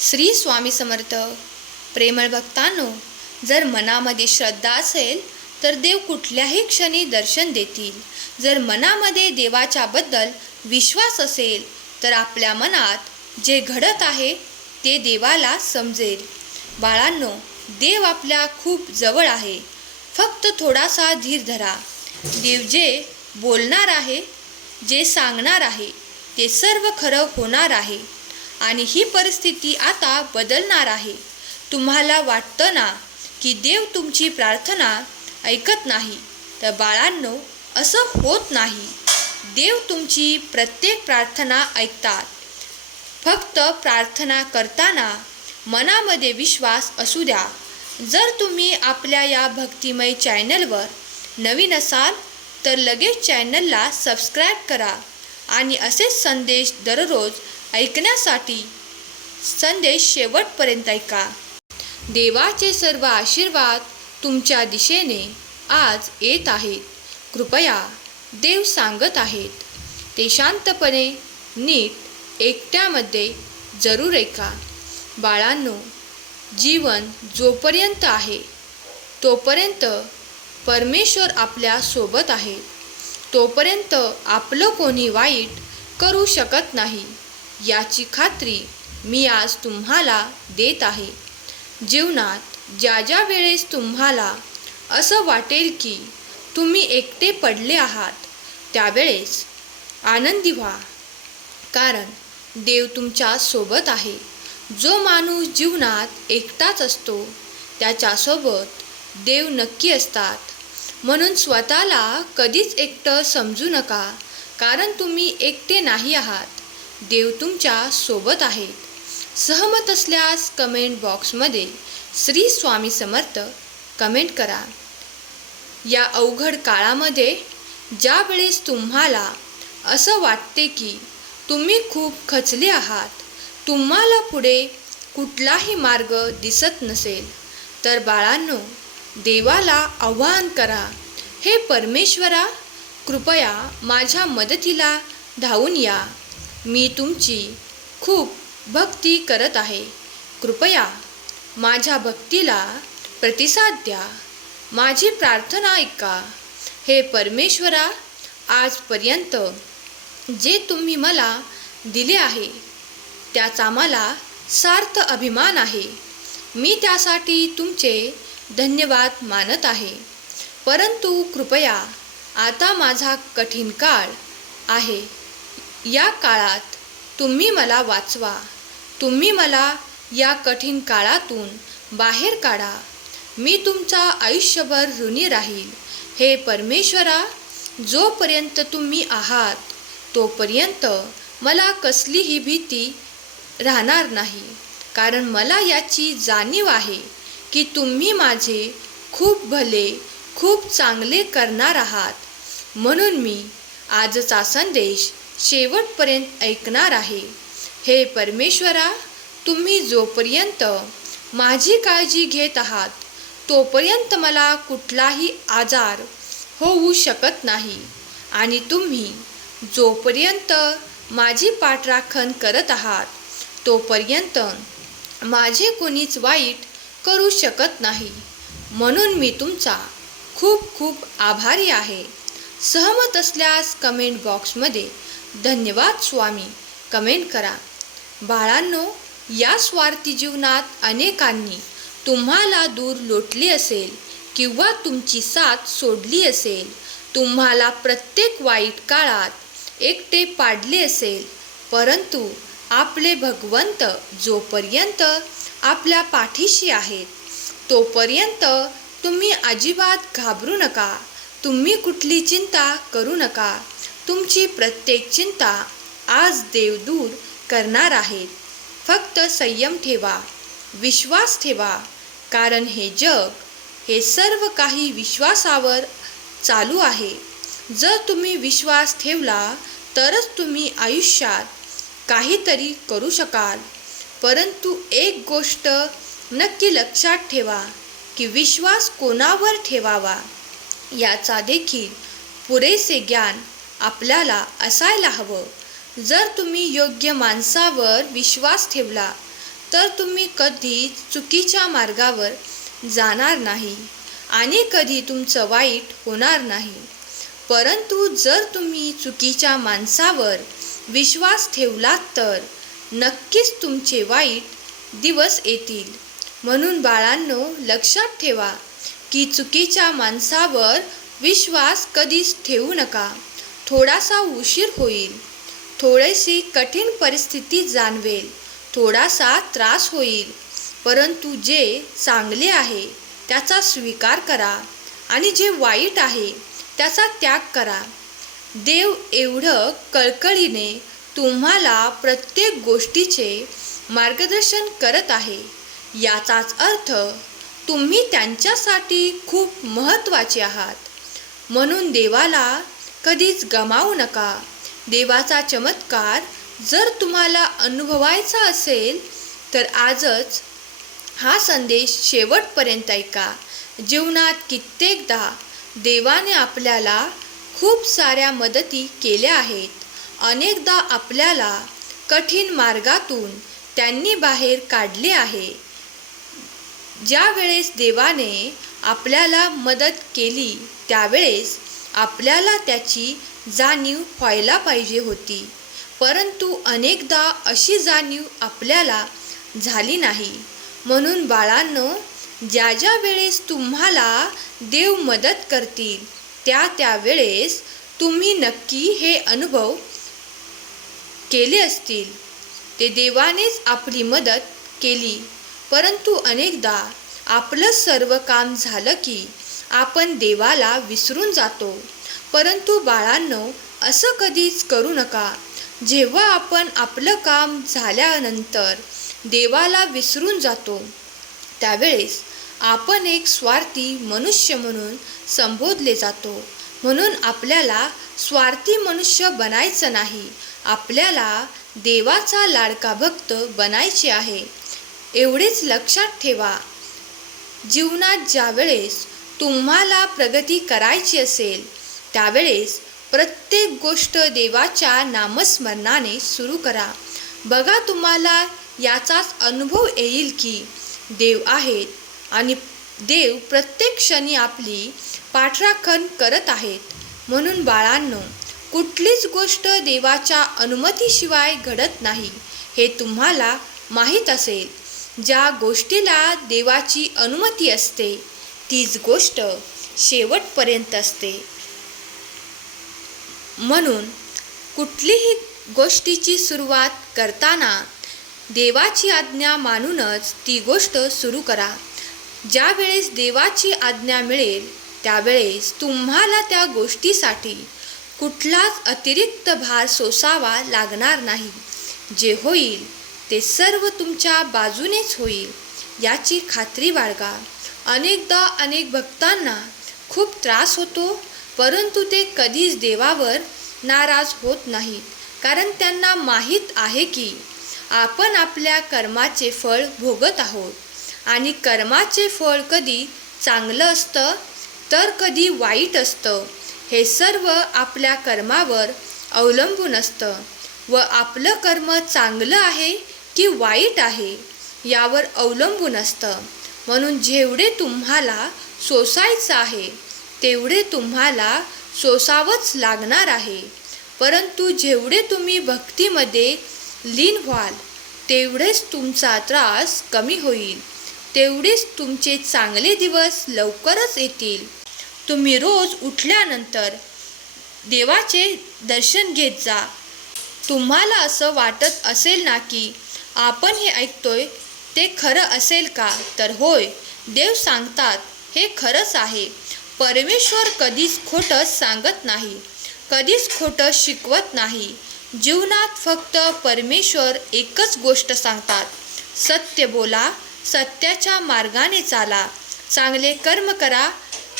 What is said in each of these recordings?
श्री स्वामी समर्थ प्रेमळ भक्तांनो जर मनामध्ये श्रद्धा असेल तर देव कुठल्याही क्षणी दर्शन देतील. जर मनामध्ये देवाच्याबद्दल विश्वास असेल तर आपल्या मनात जे घडत आहे ते देवाला समजेल. बाळांनो देव आपल्या खूप जवळ आहे. फक्त थोडासा धीर धरा. देव जे बोलणार आहे जे सांगणार आहे ते सर्व खरं होणार आहे. आणि ही परिस्थिती आता बदलणार आहे. तुम्हाला वाटतं ना की देव तुमची प्रार्थना ऐकत नाही? तर बाळांनो असं होत नाही. देव तुमची प्रत्येक प्रार्थना ऐकतात. फक्त प्रार्थना करताना मनामध्ये विश्वास असू द्या. जर तुम्ही आपल्या या भक्तिमय चॅनलवर नवीन असाल तर लगेच चॅनलला सबस्क्राईब करा आणि असेच संदेश दररोज ऐकण्यासाठी संदेश शेवटपर्यंत ऐका. देवाचे सर्व आशीर्वाद तुमच्या दिशेने आज येत आहेत. कृपया देव सांगत आहेत. ते शांतपणे नीट एकट्यामध्ये जरूर ऐका. बाळांनो जीवन जोपर्यंत आहे तोपर्यंत परमेश्वर आपल्यासोबत आहे. तोपर्यंत आपलं कोणी वाईट करू शकत नाही. याची खात्री मी आज तुम्हाला देत आहे. जीवनात ज्या ज्या वेळेस तुम्हाला असं वाटेल की तुम्ही एकटे पडले आहात त्यावेळेस आनंदी व्हा. कारण देव तुमच्यासोबत आहे. जो माणूस जीवनात एकटाच असतो त्याच्यासोबत देव नक्की असतात. म्हणून स्वतःला कधीच एकटं समजू नका. कारण तुम्ही एकटे नाही आहात. देव तुमच्यासोबत आहेत. सहमत असल्यास कमेंट बॉक्समध्ये श्री स्वामी समर्थ कमेंट करा. या अवघड काळामध्ये ज्यावेळेस तुम्हाला असं वाटते की तुम्ही खूप खचले आहात तुम्हाला पुढे कुठलाही मार्ग दिसत नसेल तर बाळांनो देवाला आव्हान करा. हे परमेश्वरा कृपया माझ्या मदतीला धावून या. मी तुमची खूप भक्ती करत आहे. कृपया माझ्या भक्तीला प्रतिसाद द्या. माझी प्रार्थना ऐका. हे परमेश्वरा आजपर्यंत जे तुम्ही मला दिले आहे त्याचा मला सार्थ अभिमान आहे. मी त्यासाठी तुमचे धन्यवाद मानत आहे. परंतु कृपया आता माझा कठीण काळ आहे. या काळात तुम्ही मला वाचवा. तुम्ही मला या कठीण काळातून बाहेर काढा. मी तुमचा आयुष्यभर ऋणी राहील. हे परमेश्वरा जोपर्यंत तुम्ही आहात तोपर्यंत मला कसलीही भीती राहणार नाही. कारण मला याची जाणीव आहे की तुम्ही माझे खूप भले खूप चांगले करणार आहात. म्हणून मी आजचा संदेश शेवटपर्यंत ऐकणार आहे. हे परमेश्वरा तुम्ही जोपर्यंत माझी काळजी घेत आहात तोपर्यंत मला कुठलाही आजार होऊ शकत नाही. आणि तुम्ही जोपर्यंत माझी पाठराखण करत आहात तोपर्यंत माझे कोणीच वाईट करू शकत नाही. म्हणून मी तुमचा खूप खूप आभारी आहे. सहमत असल्यास कमेंट बॉक्समध्ये धन्यवाद स्वामी. कमेंट करा. बाळांनो या स्वार्थी जीवनात अनेकांनी तुम्हाला दूर लोटले असेल किंवा तुमची साथ सोडली असेल तुम्हाला प्रत्येक वाईट काळात एकटे पाडले असेल परंतु आपले भगवंत जोपर्यंत आपल्या पाठीशी आहेत तोपर्यंत तुम्ही अजिबात घाबरू नका तुम्ही कुठली चिंता करू नका. तुमची प्रत्येक चिंता आज देव दूर करणार आहेत. फक्त संयम ठेवा विश्वास ठेवा कारण हे जग हे सर्व काही विश्वासावर चालू आहे. जर तुम्ही विश्वास ठेवला तरच तुम्ही आयुष्यात काहीतरी करू शकाल. परंतु एक गोष्ट नक्की लक्षात ठेवा की विश्वास कोणावर ठेवावा? याचा देखील पुरेसे ज्ञान आपल्याला असायला हवं. जर तुम्ही योग्य माणसावर विश्वास ठेवला तर तुम्ही कधी चुकीच्या मार्गावर जाणार नाही आणि कधी तुमचं वाईट होणार नाही. परंतु जर तुम्ही चुकीच्या माणसावर विश्वास ठेवलात तर नक्कीच तुमचे वाईट दिवस येतील. म्हणून बाळांनो लक्षात ठेवा की चुकीच्या माणसावर विश्वास कधीच ठेवू नका. थोडासा उशीर होईल. थोडीशी कठीण परिस्थिती जाणवेल. थोडासा त्रास होईल. परंतु जे चांगले आहे त्याचा स्वीकार करा. आणि जे वाईट आहे त्याचा त्याग करा. देव एवढं कळकळीने तुम्हाला प्रत्येक गोष्टीचे मार्गदर्शन करत आहे. याचाच अर्थ तुम्ही त्यांच्यासाठी खूप महत्त्वाचे आहात. म्हणून देवाला कधीच गमावू नका. देवाचा चमत्कार जर तुम्हाला अनुभवायचा असेल तर आजच हा संदेश शेवटपर्यंत ऐका. जीवनात कित्येकदा देवाने आपल्याला खूप साऱ्या मदती केल्या आहेत. अनेकदा आपल्याला कठीण मार्गातून त्यांनी बाहेर काढले आहे. ज्यावेळेस देवाने आपल्याला मदत केली त्यावेळेस आपल्याला त्याची जाणीव व्हायला पाहिजे होती. परंतु अनेकदा अशी जाणीव आपल्याला झाली नाही. म्हणून बाळांनो ज्या ज्या वेळेस तुम्हाला देव मदत करतील त्या त्या वेळेस तुम्ही नक्की हे अनुभव केले असतील. ते देवानेच आपली मदत केली. परंतु अनेकदा आपलं सर्व काम झालं की आपण देवाला विसरून जातो. परंतु बाळांनो असं कधीच करू नका. जेव्हा आपण आपलं काम झाल्यानंतर देवाला विसरून जातो त्यावेळेस आपण एक स्वार्थी मनुष्य म्हणून संबोधले जातो. म्हणून आपल्याला स्वार्थी मनुष्य बनायचं नाही. आपल्याला देवाचा लाडका भक्त बनायचे आहे. एवढेच लक्षात ठेवा. जीवनात ज्यावेळेस तुम्हाला प्रगती करायची असेल त्यावेळेस प्रत्येक गोष्ट देवाच्या नामस्मरणाने सुरू करा. बघा तुम्हाला याचाच अनुभव येईल की देव आहेत आणि देव प्रत्येक क्षणी आपली पाठराखण करत आहेत. म्हणून बाळांनो कुठलीच गोष्ट देवाच्या अनुमतीशिवाय घडत नाही हे तुम्हाला माहीत असेल. ज्या गोष्टीला देवाची अनुमती असते तीच गोष्ट शेवटपर्यंत असते. म्हणून कुठलीही गोष्टीची सुरुवात करताना देवाची आज्ञा मानूनच ती गोष्ट सुरू करा. ज्यावेळेस देवाची आज्ञा मिळेल त्यावेळेस तुम्हाला त्या गोष्टीसाठी कुठलाच अतिरिक्त भार सोसावा लागणार नाही. जे होईल ते सर्व तुमच्या बाजूनेच होईल याची खात्री बाळगा. अनेकदा अनेक भक्तांना खूप त्रास होतो परंतु ते कधीच देवावर नाराज होत नाहीत कारण त्यांना माहीत आहे की आपण आपल्या कर्माचे फळ भोगत आहोत. आणि कर्माचे फळ कधी चांगलं असतं तर कधी वाईट असतं हे सर्व आपल्या कर्मावर अवलंबून असतं. व आपलं कर्म चांगलं आहे की वाईट आहे यावर अवलंबून असतं. म्हणून जेवढे तुम्हाला सोसायचं आहे तेवढे तुम्हाला सोसावंच लागणार आहे. परंतु जेवढे तुम्ही भक्तीमध्ये लीन व्हाल तेवढेच तुमचा त्रास कमी होईल. तेवढेच तुमचे चांगले दिवस लवकरच येतील. तुम्ही रोज उठल्यानंतर देवाचे दर्शन घेत जा. तुम्हाला असं वाटत असेल ना की आपण हे ऐकतोय ते खरं असेल का? तर होय. देव सांगतात हे खरंच आहे. परमेश्वर कधीच खोटं सांगत नाही. कधीच खोटं शिकवत नाही. जीवनात फक्त परमेश्वर एकच गोष्ट सांगतात. सत्य बोला सत्याच्या मार्गाने चाला. चांगले कर्म करा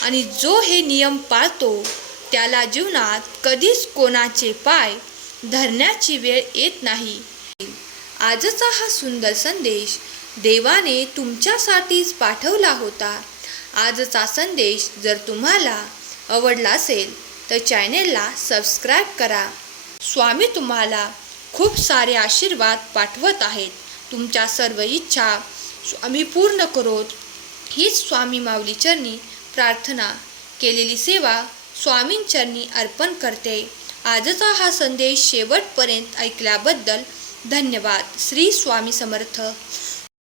आणि जो हे नियम पाळतो त्याला जीवनात कधीच कोणाचे पाय धरण्याची वेळ येत नाही. आजचा हा सुंदर संदेश देवाने तुमच्यासाठीच पाठवला होता. आजचा संदेश जर तुम्हाला आवडला असेल तर चॅनेलला सबस्क्राईब करा. स्वामी तुम्हाला खूप सारे आशीर्वाद पाठवत आहेत. तुमच्या सर्व इच्छा स्वामी पूर्ण करोत. हीच स्वामी माऊली चरणी प्रार्थना केलेली सेवा स्वामींचरणी अर्पण करते. आजचा हा संदेश शेवटपर्यंत ऐकल्याबद्दल धन्यवाद. श्री स्वामी समर्थ.